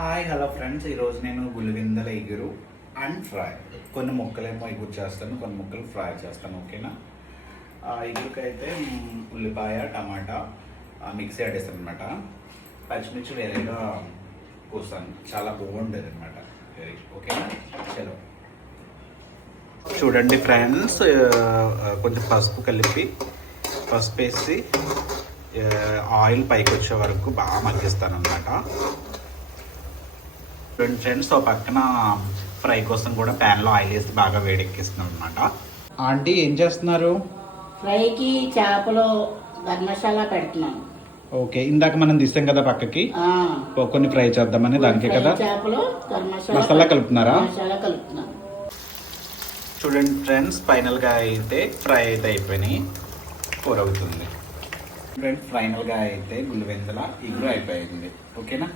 Hi hello friends, ఈరోజు నేను గులివిందల ఎగురు అండ్ ఫ్రై. కొన్ని ముక్కలేమో ఎగురు చేస్తాను, కొన్ని ముక్కలు ఫ్రై చేస్తాను. ఓకేనా? ఎగురుకైతే ఉల్లిపాయ టమాటా మిక్సీ ఆడేస్తాను అనమాట. పచ్చిమిర్చి వేరేగా కోస్తాను, చాలా బాగుంటుంది అనమాట. ఓకేనా? చలో చూడండి ఫ్రెండ్స్, కొంచెం పసుపు కలిపి పసుపు వేసి ఆయిల్ పైకి వచ్చే వరకు బాగా మగ్గిస్తాను అనమాట. రెండు ఫ్రెండ్స్ ఓ పక్కన ఫ్రై కోసం కూడా ప్యాన్లో ఆయిల్ వేసి బాగా వేడెక్కిస్తున్నాం అనమాట. ఆంటీ ఏం చేస్తున్నారు? ఫ్రైకి చేపలు గరం మసాలా పెడుతున్నాను. ఓకే, ఇందాక మనం తీసాం కదా పక్కకి, కొన్ని ఫ్రై చేద్దామని దానికి కదా చేపలు గరం మసాలా కలుపుతున్నారా? మసాలా కలుపుతున్నాను. చూడండి ఫ్రెండ్స్, ఫైనల్గా అయితే ఫ్రై అయితే అయిపోయినాయి, కూర అవుతుంది. ఫ్రెండ్స్ ఫైనల్గా అయితే గులివెందల ఎగురు అయిపోయింది. ఓకేనా?